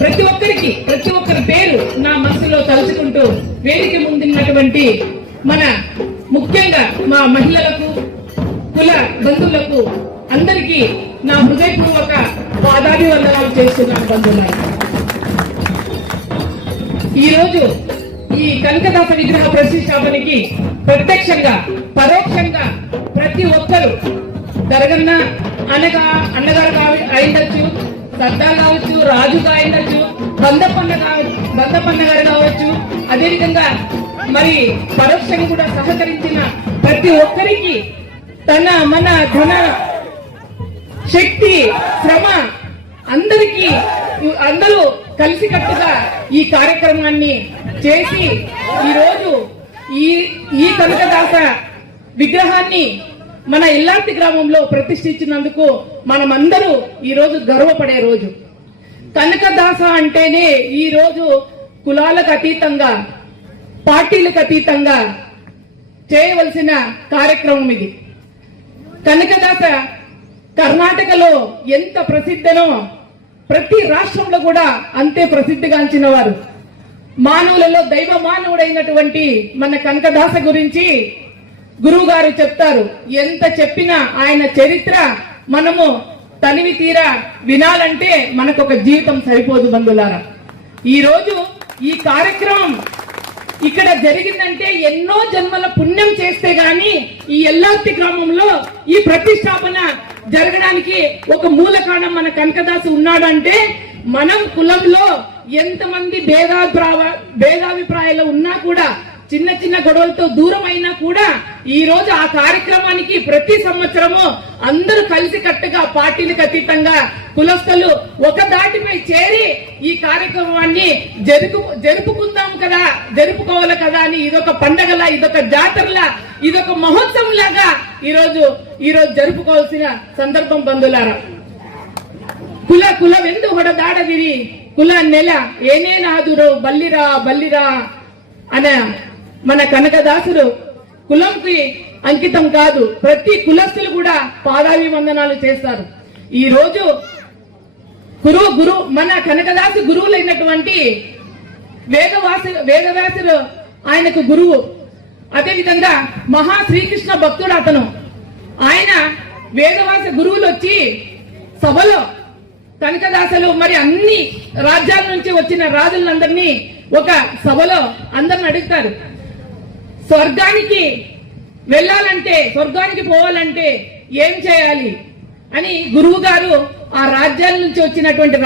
ప్రతి ఒక్కరి పేరు నా మనసులో తలుచుకుంటూ వేదిక ముందున్నటువంటి మన ముఖ్యంగా మా మహిళలకు కుల బంధువులకు అందరికీ నా హృదయపూర్వక పాదాభివందనాలు చేస్తున్నాను బంధువులారా. ఈరోజు ఈ కనకదాస విగ్రహ ప్రతిష్టాపనకి ప్రత్యక్షంగా పరోక్షంగా ప్రతి ఒక్కరు జరగన్న అన్నగారు అయిండొచ్చు, సర్దా కావచ్చు, రాజుగా అయిండొచ్చు, బందపన్న గారు కావచ్చు, అదేవిధంగా మరి పరోక్షంగా కూడా సహకరించిన ప్రతి ఒక్కరికి మన ధన శక్తి శ్రమ అందరూ కలిసికట్టుగా ఈ కార్యక్రమాన్ని చేసి ఈరోజు ఈ కనకదాస విగ్రహాన్ని మన ఇల్లాంటి గ్రామంలో ప్రతిష్ఠించినందుకు మనమందరూ ఈ రోజు గర్వపడే రోజు. కనకదాస అంటేనే ఈ రోజు కులాలకు అతీతంగా పార్టీలకు అతీతంగా చేయవలసిన కార్యక్రమం ఇది. కనకదాస కర్ణాటకలో ఎంత ప్రసిద్ధనో ప్రతి రాష్ట్రంలో కూడా అంతే ప్రసిద్ధిగాంచిన వారు. మానవులలో దైవ మానవుడైనటువంటి మన కనకదాస గురించి గురువు గారు చెప్తారు. ఎంత చెప్పినా ఆయన చరిత్ర మనము తనివి తీరా వినాలంటే మనకొక జీవితం సరిపోదు బంధులారా. ఈ రోజు ఈ కార్యక్రమం ఇక్కడ జరిగిందంటే ఎన్నో జన్మల పుణ్యం చేస్తే గాని ఈ ఎల్లార్తి గ్రామంలో ఈ ప్రతిష్టాపన జరగడానికి ఒక మూల కారణం మన కనకదాసు ఉన్నాడంటే మనం కులంలో ఎంతమంది భేదాభిప్రాయాలు ఉన్నా కూడా చిన్న చిన్న గొడవలతో దూరం అయినా కూడా ఈ రోజు ఆ కార్యక్రమానికి ప్రతి సంవత్సరము అందరూ కలిసి కట్టుగా పార్టీలకు అతీతంగా కులస్తులు ఒక దాటిపై చేరి ఈ కార్యక్రమాన్ని జరుపుకోవాలి కదా అని ఇదొక పండగలా, ఇదొక జాతరలా, ఇదొక మహోత్సవం లాగా ఈరోజు జరుపుకోవాల్సిన సందర్భం బంధులారా. కులವೆಂದು ಹೊಡೆದಾಡದಿರಿ కుల నెల ఏనేనాదురో బల్లిరా అన మన కనకదాసుడు కులంకి అంకితం కాదు, ప్రతి కులస్తులు కూడా పాదాభివందనాలు చేస్తారు. ఈ రోజు మన కనకదాసు గురువులైనటువంటి వేదవ్యాసుడు ఆయనకు గురువు. అదేవిధంగా మహా శ్రీకృష్ణ భక్తుడు అతను. ఆయన వేదవ్యాస గురువులు వచ్చి సభలో కనకదాసలు మరి అన్ని రాజ్యాల నుంచి వచ్చిన రాజులందరినీ ఒక సభలో అందరిని అడుగుతారు, స్వర్గానికి పోవాలంటే ఏం చేయాలి అని గురువు గారు ఆ రాజ్యాల నుంచి వచ్చినటువంటి